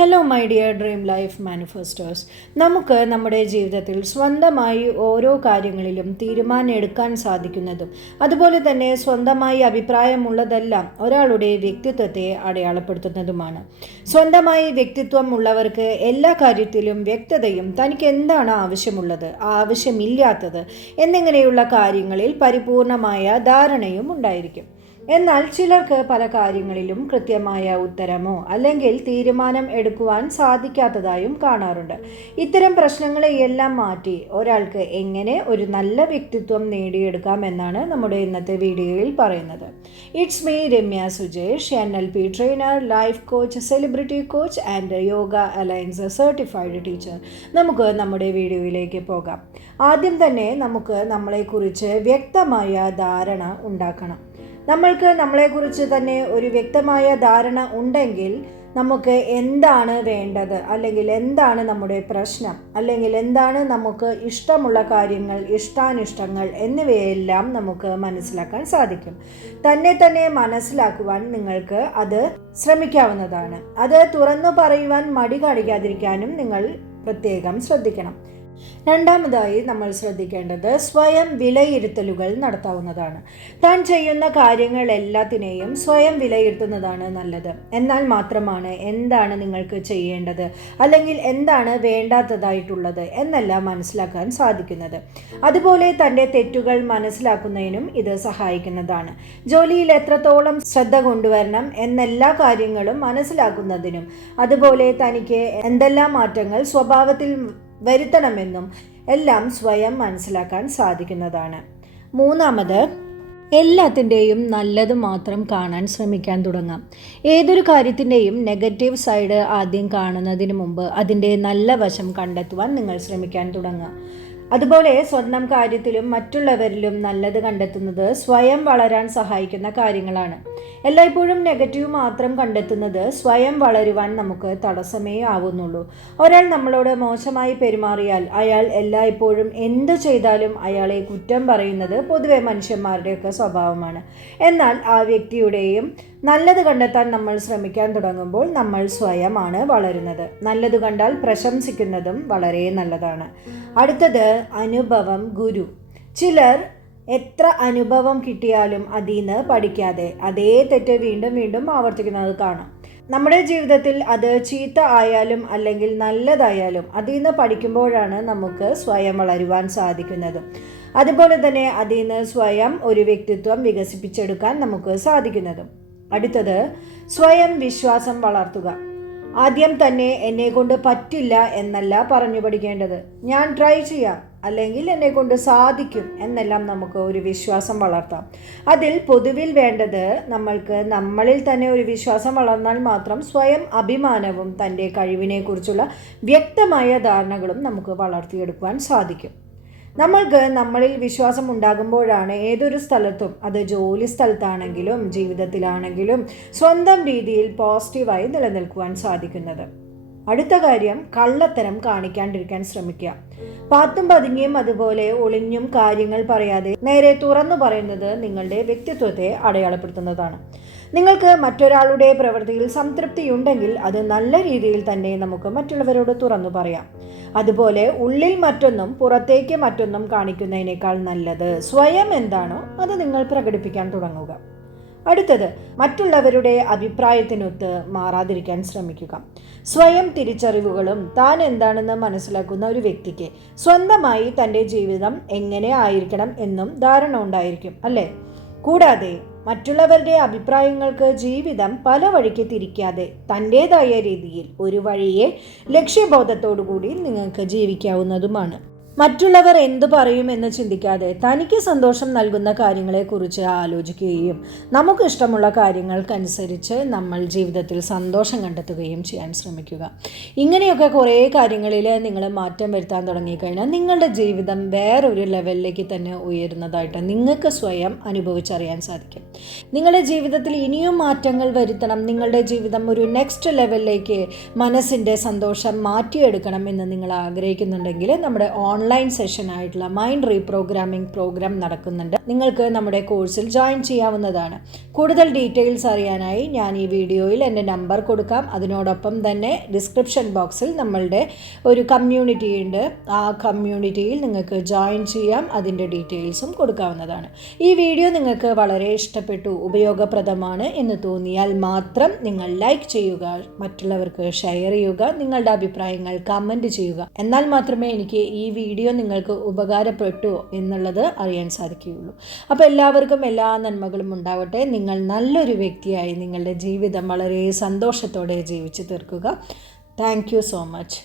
Hello my dear dream life manifestors. നമുക്ക് നമ്മുടെ ജീവിതത്തിൽ സ്വന്തമായി ഓരോ കാര്യങ്ങളിലും തീരുമാനം എടുക്കാൻ സാധിക്കുന്നതും അതുപോലെ തന്നെ സ്വന്തമായി അഭിപ്രായമുള്ളതെല്ലാം ഒരാളുടെ വ്യക്തിത്വത്തെ അടയാളപ്പെടുത്തുന്നതുമാണ്. സ്വന്തമായി വ്യക്തിത്വം ഉള്ളവർക്ക് എല്ലാ കാര്യത്തിലും വ്യക്തതയും തനിക്ക് എന്താണ് ആവശ്യമുള്ളത്, ആവശ്യമില്ലാത്തത് എന്നിങ്ങനെയുള്ള കാര്യങ്ങളിൽ പരിപൂർണമായ ധാരണയും ഉണ്ടായിരിക്കും. എന്നാൽ ചിലർക്ക് പല കാര്യങ്ങളിലും കൃത്യമായ ഉത്തരമോ അല്ലെങ്കിൽ തീരുമാനം എടുക്കുവാൻ സാധിക്കാത്തതായും കാണാറുണ്ട്. ഇത്തരം പ്രശ്നങ്ങളെയെല്ലാം മാറ്റി ഒരാൾക്ക് എങ്ങനെ ഒരു നല്ല വ്യക്തിത്വം നേടിയെടുക്കാം എന്നാണ് നമ്മുടെ ഇന്നത്തെ വീഡിയോയിൽ പറയുന്നത്. It's me Ramya Sujesh, NLP trainer, life coach, celebrity coach and yoga alliance certified teacher. നമുക്ക് നമ്മുടെ വീഡിയോയിലേക്ക് പോകാം. ആദ്യം തന്നെ നമുക്ക് നമ്മളെക്കുറിച്ച് വ്യക്തമായ ധാരണ ഉണ്ടാക്കണം. നമ്മൾക്ക് നമ്മളെക്കുറിച്ച് തന്നെ ഒരു വ്യക്തമായ ധാരണ ഉണ്ടെങ്കിൽ നമുക്ക് എന്താണ് വേണ്ടത്, അല്ലെങ്കിൽ എന്താണ് നമ്മുടെ പ്രശ്നം, അല്ലെങ്കിൽ എന്താണ് നമുക്ക് ഇഷ്ടമുള്ള കാര്യങ്ങൾ, ഇഷ്ടാനിഷ്ടങ്ങൾ എന്നിവയെല്ലാം നമുക്ക് മനസ്സിലാക്കാൻ സാധിക്കും. തന്നെ മനസ്സിലാക്കുവാൻ നിങ്ങൾക്ക് അത് ശ്രമിക്കാവുന്നതാണ്. അത് തുറന്നു പറയുവാൻ മടി കാണിക്കാതിരിക്കാനും നിങ്ങൾ പ്രത്യേകം ശ്രദ്ധിക്കണം. രണ്ടാമതായി നമ്മൾ ശ്രദ്ധിക്കേണ്ടത് സ്വയം വിലയിരുത്തലുകൾ നടത്താവുന്നതാണ്. താൻ ചെയ്യുന്ന കാര്യങ്ങൾ എല്ലാത്തിനെയും സ്വയം വിലയിരുത്തുന്നതാണ് നല്ലത്. എന്നാൽ മാത്രമാണ് എന്താണ് നിങ്ങൾക്ക് ചെയ്യേണ്ടത് അല്ലെങ്കിൽ എന്താണ് വേണ്ടാത്തതായിട്ടുള്ളത് എന്നെല്ലാം മനസ്സിലാക്കാൻ സാധിക്കുന്നത്. അതുപോലെ തൻ്റെ തെറ്റുകൾ മനസ്സിലാക്കുന്നതിനും ഇത് സഹായിക്കുന്നതാണ്. ജോലിയിൽ എത്രത്തോളം ശ്രദ്ധ കൊണ്ടുവരണം എന്നെല്ലാ കാര്യങ്ങളും മനസ്സിലാക്കുന്നതിനും അതുപോലെ തനിക്ക് എന്തെല്ലാം മാറ്റങ്ങൾ സ്വഭാവത്തിൽ വരുത്തണമെന്നും എല്ലാം സ്വയം മനസ്സിലാക്കാൻ സാധിക്കുന്നതാണ്. മൂന്നാമത്, എല്ലാത്തിൻ്റെയും നല്ലത് മാത്രം കാണാൻ ശ്രമിക്കാൻ തുടങ്ങാം. ഏതൊരു കാര്യത്തിൻ്റെയും നെഗറ്റീവ് സൈഡ് ആദ്യം കാണുന്നതിന് മുമ്പ് അതിൻ്റെ നല്ല വശം കണ്ടെത്തുവാൻ നിങ്ങൾ ശ്രമിക്കാൻ തുടങ്ങുക. അതുപോലെ സ്വന്തം കാര്യത്തിലും മറ്റുള്ളവരിലും നല്ലത് കണ്ടെത്തുന്നത് സ്വയം വളരാൻ സഹായിക്കുന്ന കാര്യങ്ങളാണ്. എല്ലായ്പ്പോഴും നെഗറ്റീവ് മാത്രം കണ്ടെത്തുന്നത് സ്വയം വളരുവാൻ നമുക്ക് തടസ്സമേ ആവുന്നുള്ളൂ. ഒരാൾ നമ്മളോട് മോശമായി പെരുമാറിയാൽ അയാൾ എല്ലായ്പ്പോഴും എന്തു ചെയ്താലും അയാളെ കുറ്റം പറയുന്നത് പൊതുവെ മനുഷ്യന്മാരുടെയൊക്കെ സ്വഭാവമാണ്. എന്നാൽ ആ വ്യക്തിയുടെയും നല്ലത് കണ്ടെത്താൻ നമ്മൾ ശ്രമിക്കാൻ തുടങ്ങുമ്പോൾ നമ്മൾ സ്വയമാണ് വളരുന്നത്. നല്ലത് കണ്ടാൽ പ്രശംസിക്കുന്നതും വളരെ നല്ലതാണ്. അടുത്തത്, അനുഭവം ഗുരു. ചിലർ എത്ര അനുഭവം കിട്ടിയാലും അതിൽ നിന്ന് പഠിക്കാതെ അതേ തെറ്റ് വീണ്ടും വീണ്ടും ആവർത്തിക്കുന്നത് കാണാം. നമ്മുടെ ജീവിതത്തിൽ അത് ചീത്ത ആയാലും അല്ലെങ്കിൽ നല്ലതായാലും അതിൽ നിന്ന് പഠിക്കുമ്പോഴാണ് നമുക്ക് സ്വയം വളരുവാൻ സാധിക്കുന്നത്. അതുപോലെ തന്നെ അതിൽ നിന്ന് സ്വയം ഒരു വ്യക്തിത്വം വികസിപ്പിച്ചെടുക്കാൻ നമുക്ക് സാധിക്കുന്നതും. അടുത്തത്, സ്വയം വിശ്വാസം വളർത്തുക. ആദ്യം തന്നെ എന്നെ കൊണ്ട് പറ്റില്ല എന്നല്ല പറഞ്ഞു പഠിക്കേണ്ടത്. ഞാൻ ട്രൈ ചെയ്യാം അല്ലെങ്കിൽ എന്നെ കൊണ്ട് സാധിക്കും എന്നെല്ലാം നമുക്ക് ഒരു വിശ്വാസം വളർത്താം. അതിൽ പൊതുവിൽ വേണ്ടത് നമ്മൾക്ക് നമ്മളിൽ തന്നെ ഒരു വിശ്വാസം വളർന്നാൽ മാത്രം സ്വയം അഭിമാനവും തൻ്റെ കഴിവിനെക്കുറിച്ചുള്ള വ്യക്തമായ ധാരണകളും നമുക്ക് വളർത്തിയെടുക്കുവാൻ സാധിക്കും. നമ്മൾക്ക് നമ്മളിൽ വിശ്വാസം ഉണ്ടാകുമ്പോഴാണ് ഏതൊരു സ്ഥലത്തും, അത് ജോലി സ്ഥലത്താണെങ്കിലും ജീവിതത്തിലാണെങ്കിലും സ്വന്തം രീതിയിൽ പോസിറ്റീവായി നിലനിൽക്കുവാൻ സാധിക്കുന്നത്. അടുത്ത കാര്യം, കള്ളത്തരം കാണിക്കാണ്ടിരിക്കാൻ ശ്രമിക്കുക. പാത്തും പതുങ്ങിയും അതുപോലെ ഒളിഞ്ഞും കാര്യങ്ങൾ പറയാതെ നേരെ തുറന്നു പറയുന്നത് നിങ്ങളുടെ വ്യക്തിത്വത്തെ അടയാളപ്പെടുത്തുന്നതാണ്. നിങ്ങൾക്ക് മറ്റൊരാളുടെ പ്രവൃത്തിയിൽ സംതൃപ്തിയുണ്ടെങ്കിൽ അത് നല്ല രീതിയിൽ തന്നെ നമുക്ക് മറ്റുള്ളവരോട് തുറന്നു പറയാം. അതുപോലെ ഉള്ളിൽ മറ്റൊന്നും പുറത്തേക്ക് മറ്റൊന്നും കാണിക്കുന്നതിനേക്കാൾ നല്ലത് സ്വയം എന്താണോ അത് നിങ്ങൾ പ്രകടിപ്പിക്കാൻ തുടങ്ങുക. അടുത്തത്, മറ്റുള്ളവരുടെ അഭിപ്രായത്തിനൊത്ത് മാറാതിരിക്കാൻ ശ്രമിക്കുക. സ്വയം തിരിച്ചറിവുകളും താൻ എന്താണെന്ന് മനസ്സിലാക്കുന്ന ഒരു വ്യക്തിക്ക് സ്വന്തമായി തൻ്റെ ജീവിതം എങ്ങനെ ആയിരിക്കണം എന്നും ധാരണ ഉണ്ടായിരിക്കും, അല്ലേ? കൂടാതെ മറ്റുള്ളവരുടെ അഭിപ്രായങ്ങൾക്ക് ജീവിതം പല വഴിക്ക് തിരിക്കാതെ തൻ്റേതായ രീതിയിൽ ഒരു വഴിയെ ലക്ഷ്യബോധത്തോടു കൂടി നിങ്ങൾക്ക് ജീവിക്കാവുന്നതുമാണ്. മറ്റുള്ളവർ എന്തു പറയുമെന്ന് ചിന്തിക്കാതെ തനിക്ക് സന്തോഷം നൽകുന്ന കാര്യങ്ങളെക്കുറിച്ച് ആലോചിക്കുകയും നമുക്ക് ഇഷ്ടമുള്ള കാര്യങ്ങൾക്കനുസരിച്ച് നമ്മൾ ജീവിതത്തിൽ സന്തോഷം കണ്ടെത്തുകയും ചെയ്യാൻ ശ്രമിക്കുക. ഇങ്ങനെയൊക്കെ കുറേ കാര്യങ്ങളിൽ നിങ്ങൾ മാറ്റം വരുത്താൻ തുടങ്ങിക്കഴിഞ്ഞാൽ നിങ്ങളുടെ ജീവിതം വേറൊരു ലെവലിലേക്ക് തന്നെ ഉയരുന്നതായിട്ട് നിങ്ങൾക്ക് സ്വയം അനുഭവിച്ചറിയാൻ സാധിക്കും. നിങ്ങളുടെ ജീവിതത്തിൽ ഇനിയും മാറ്റങ്ങൾ വരുത്തണം, നിങ്ങളുടെ ജീവിതം ഒരു നെക്സ്റ്റ് ലെവലിലേക്ക് മനസ്സിൻ്റെ സന്തോഷം മാറ്റിയെടുക്കണം എന്ന് നിങ്ങൾ ആഗ്രഹിക്കുന്നുണ്ടെങ്കിൽ നമ്മുടെ ഓൺലൈൻ ഓൺലൈൻ സെഷനായിട്ടുള്ള മൈൻഡ് റീപ്രോഗ്രാമിംഗ് പ്രോഗ്രാം നടക്കുന്നുണ്ട്. നിങ്ങൾക്ക് നമ്മുടെ കോഴ്സിൽ ജോയിൻ ചെയ്യാവുന്നതാണ്. കൂടുതൽ ഡീറ്റെയിൽസ് അറിയാനായി ഞാൻ ഈ വീഡിയോയിൽ എൻ്റെ നമ്പർ കൊടുക്കാം. അതിനോടൊപ്പം തന്നെ ഡിസ്ക്രിപ്ഷൻ ബോക്സിൽ നമ്മളുടെ ഒരു കമ്മ്യൂണിറ്റി ഉണ്ട്. ആ കമ്മ്യൂണിറ്റിയിൽ നിങ്ങൾക്ക് ജോയിൻ ചെയ്യാം. അതിൻ്റെ ഡീറ്റെയിൽസും കൊടുക്കാവുന്നതാണ്. ഈ വീഡിയോ നിങ്ങൾക്ക് വളരെ ഇഷ്ടപ്പെട്ടു, ഉപയോഗപ്രദമാണ് എന്ന് തോന്നിയാൽ മാത്രം നിങ്ങൾ ലൈക്ക് ചെയ്യുക, മറ്റുള്ളവർക്ക് ഷെയർ ചെയ്യുക, നിങ്ങളുടെ അഭിപ്രായങ്ങൾ കമൻറ്റ് ചെയ്യുക. എന്നാൽ മാത്രമേ എനിക്ക് ഈ വീഡിയോ നിങ്ങൾക്ക് ഉപകാരപ്പെട്ടു എന്നുള്ളത് അറിയാൻ സാധിക്കുകയുള്ളൂ. അപ്പോൾ എല്ലാവർക്കും എല്ലാ നന്മകളും ഉണ്ടാവട്ടെ. നിങ്ങൾ നല്ലൊരു വ്യക്തിയായി നിങ്ങളുടെ ജീവിതം വളരെ സന്തോഷത്തോടെ ജീവിച്ചു തീർക്കുക. Thank you so much.